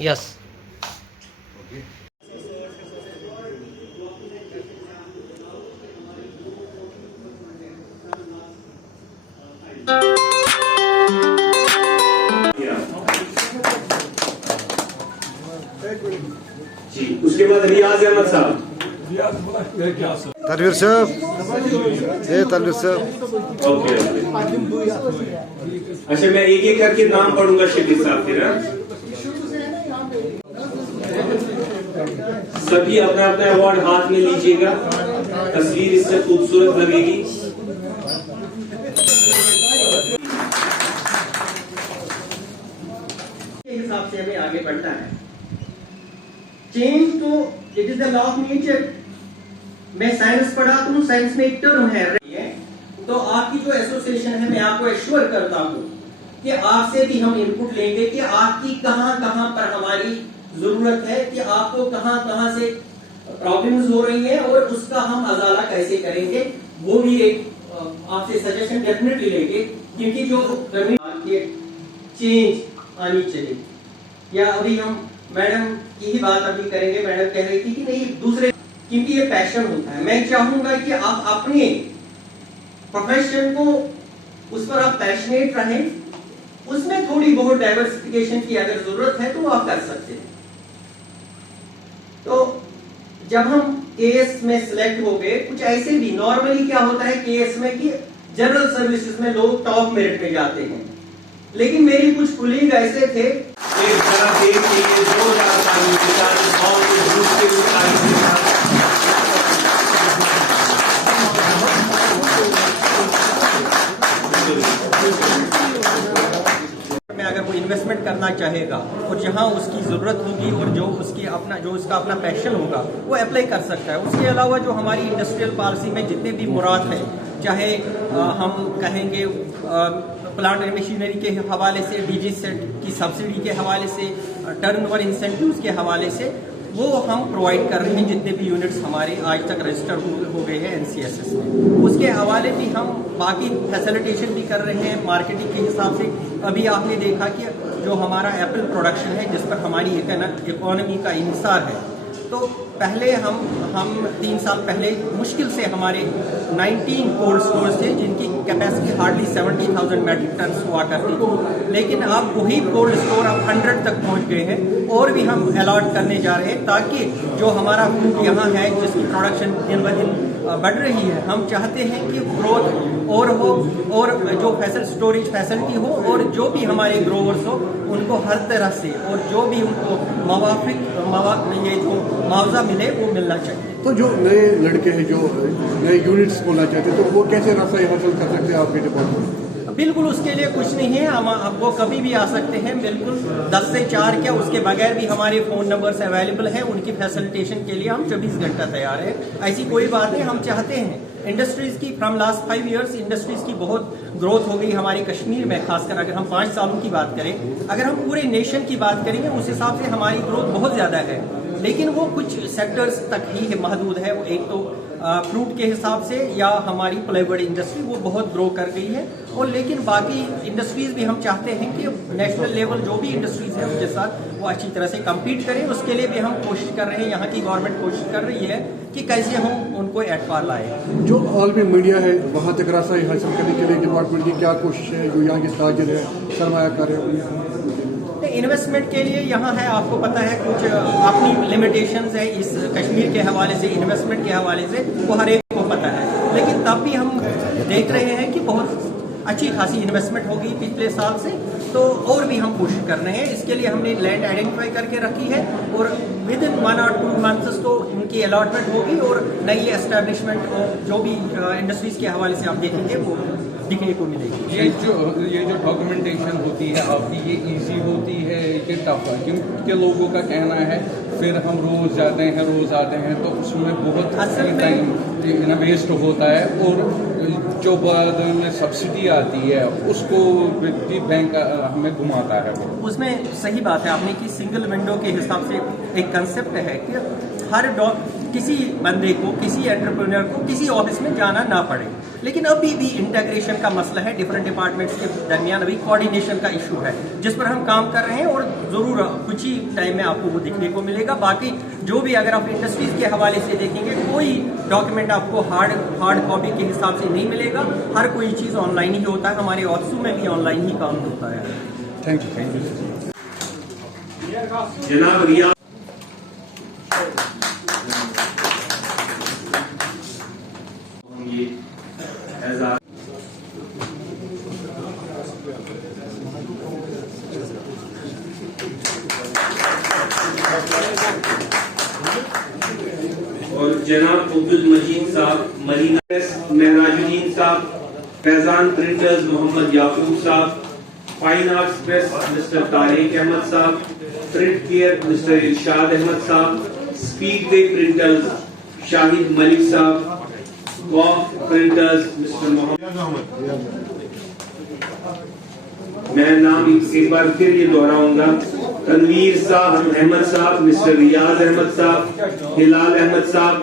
Yes जी, उसके बाद रियाज अहमद साहब। तनवीर साहब, ये तनवीर साहब। ओके अच्छा, मैं एक एक करके नाम पढ़ूंगा शकील साहब फिर। सभी अपना अपना अवार्ड हाथ में लीजिएगा, तस्वीर इससे खूबसूरत लगेगी। हिसाब से हमें आगे बढ़ना है। चेंज तो it is the law of nature. मैं साइंस पढ़ा हूं, साइंस में एक टर्म है, तो आपकी जो एसोसिएशन है, मैं आपको एश्योर करता हूं कि आपसे भी हम इनपुट लेंगे कि आपकी कहां कहां पर हमारी जरूरत है, कि आपको कहां कहां से प्रॉब्लम्स हो रही है और उसका हम अजाला कैसे करेंगे, वो भी एक आपसे सजेशन डेफिनेटली लेंगे। क्योंकि जो चेंज आनी चाहिए, या अभी हम मैडम की ही बात अभी करेंगे। मैडम कह रही थी कि नहीं दूसरे, क्योंकि ये पैशन होता है। मैं चाहूंगा कि आप अपने प्रोफेशन को उस पर आप पैशनेट रहें, उसमें थोड़ी बहुत डाइवर्सिफिकेशन की अगर जरूरत है तो आप कर सकते हैं। तो जब हम केएस में सिलेक्ट हो गए, कुछ ऐसे भी नॉर्मली क्या होता है केएस में कि जनरल सर्विसेज में लोग टॉप मेरिट में जाते हैं, लेकिन मेरी कुछ कुलीग ऐसे थे, एक जरा देख के ये 2000 में अगर वो इन्वेस्टमेंट करना चाहेगा और जहां उसकी जरूरत होगी और जो उसका अपना पैशन होगा वो अप्लाई कर सकता है। उसके अलावा जो हमारी इंडस्ट्रियल पॉलिसी में जितने भी मुराद हैं, चाहे हम कहेंगे प्लांट एंड मशीनरी के हवाले से, डीजी सेट की सब्सिडी के हवाले से, टर्नओवर इंसेंटिव्स के हवाले से, वो हम प्रोवाइड कर रहे हैं। जितने भी यूनिट्स हमारे आज तक रजिस्टर हो गए हैं एनसीएसएस में, उसके हवाले भी हम बाकी फैसिलिटेशन भी कर रहे हैं मार्केटिंग के हिसाब से। अभी आपने देखा कि जो हमारा एप्पल प्रोडक्शन है, जिस पर हमारी इकोनॉमी का इंसार है, तो पहले हम 3 साल पहले मुश्किल से हमारे 19 कोल्ड स्टोर्स थे जिनकी कैपेसिटी हार्डली 70,000 मेट्रिक टन हुआ करती थी, लेकिन अब वही कोल्ड स्टोर अब 100 तक पहुंच गए हैं और भी हम अलॉट करने जा रहे हैं, ताकि जो हमारा फूड यहाँ है जिसकी प्रोडक्शन दिन ब दिन बढ़ रही है, हम चाहते हैं कि ग्रोथ और हो और जो स्टोरेज फैसिलिटी हो और जो भी हमारे ग्रोवर्स हो उनको हर तरह से और जो भी उनको मुआवजा मिले वो मिलना चाहिए। तो जो नए लड़के हैं जो नए यूनिट्स खोलना चाहते हैं, तो वो कैसे रास्ता हासिल कर सकते हैं आपके डिपार्टमेंट? बिल्कुल, उसके लिए कुछ नहीं है, हम आपको कभी भी आ सकते हैं। बिल्कुल 10 से 4 क्या, उसके बगैर भी हमारे फ़ोन नंबर्स अवेलेबल हैं। उनकी फैसिलिटेशन के लिए हम 24 घंटा तैयार हैं। ऐसी कोई बात नहीं। हम चाहते हैं इंडस्ट्रीज़ की फ्रॉम लास्ट 5 ईयर्स इंडस्ट्रीज़ की बहुत ग्रोथ हो गई हमारी कश्मीर में, खासकर अगर हम 5 सालों की बात करें। अगर हम पूरे नेशन की बात करेंगे उस हिसाब से हमारी ग्रोथ बहुत ज़्यादा है, लेकिन वो कुछ सेक्टर्स तक ही महदूद है। एक तो फ्रूट के हिसाब से या हमारी प्लाईवुड इंडस्ट्री वो बहुत ग्रो कर गई है, और लेकिन बाकी इंडस्ट्रीज भी हम चाहते हैं कि नेशनल लेवल जो भी इंडस्ट्रीज है उनके साथ वो अच्छी तरह से कम्पीट करें। उसके लिए भी हम कोशिश कर रहे हैं, यहाँ की गवर्नमेंट कोशिश कर रही है कि कैसे हम उनको एट पार लाए। जो आलमी मीडिया है वहाँ तक रास्ता हासिल करने के लिए डिपार्टमेंट की क्या कोशिश है? जो यहाँ के ताजिर है, सरमायाकार है, इन्वेस्टमेंट के लिए यहाँ है, आपको पता है कुछ अपनी लिमिटेशंस है इस कश्मीर के हवाले से, इन्वेस्टमेंट के हवाले से, वो हर एक को पता है। लेकिन तब भी हम देख रहे हैं कि बहुत अच्छी खासी इन्वेस्टमेंट होगी पिछले साल से, तो और भी हम कोशिश कर रहे हैं। इसके लिए हमने लैंड आइडेंटिफाई करके रखी है और विद इन 1 और 2 मंथ्स तो उनकी अलॉटमेंट होगी और नई एस्टेब्लिशमेंट और जो भी इंडस्ट्रीज के हवाले से आप देखेंगे वो दिखने को मिलेगी। ये जो डॉक्यूमेंटेशन होती है आपकी, ये इजी होती है कि टफ है? क्योंकि लोगों का कहना है फिर हम रोज आते हैं तो उसमें बहुत टाइम वेस्ट होता है, और जो बाद में सब्सिडी आती है उसको भी बैंक हमें घुमाता है। उसमें सही बात है आपने कि सिंगल विंडो के हिसाब से एक कंसेप्ट है कि हर किसी बंदे को, किसी एंटरप्रेन्योर को किसी ऑफिस में जाना ना पड़े। लेकिन अभी भी इंटीग्रेशन का मसला है, डिफरेंट डिपार्टमेंट्स के दरमियान अभी कोऑर्डिनेशन का इशू है, जिस पर हम काम कर रहे हैं और ज़रूर कुछ ही टाइम में आपको वो दिखने को मिलेगा। बाकी जो भी अगर आप इंडस्ट्रीज के हवाले से देखेंगे, कोई डॉक्यूमेंट आपको हार्ड कॉपी के हिसाब से नहीं मिलेगा, हर कोई चीज़ ऑनलाइन ही होता है, हमारे ऑफिसों में भी ऑनलाइन ही काम होता है। Thank you. जनाब रिया और जनाब अब्दुल मजीद साहब, मरीना महराजुद्दीन साहब, फैजान प्रिंटर्स मोहम्मद याकूब साहब, fine arts press mister Tariq Ahmad साहब, print care mister Irshad Ahmad साहब, स्पीडवे प्रिंटर्स शाहिद मलिक साहब, कॉफ प्रिंटर्स मिस्टर मोहम्मद। मैं नाम एक बार फिर ये दोहराऊंगा, तनवीर साहब, अहमद साहब, मिस्टर रियाज अहमद साहब, हिलाल अहमद साहब,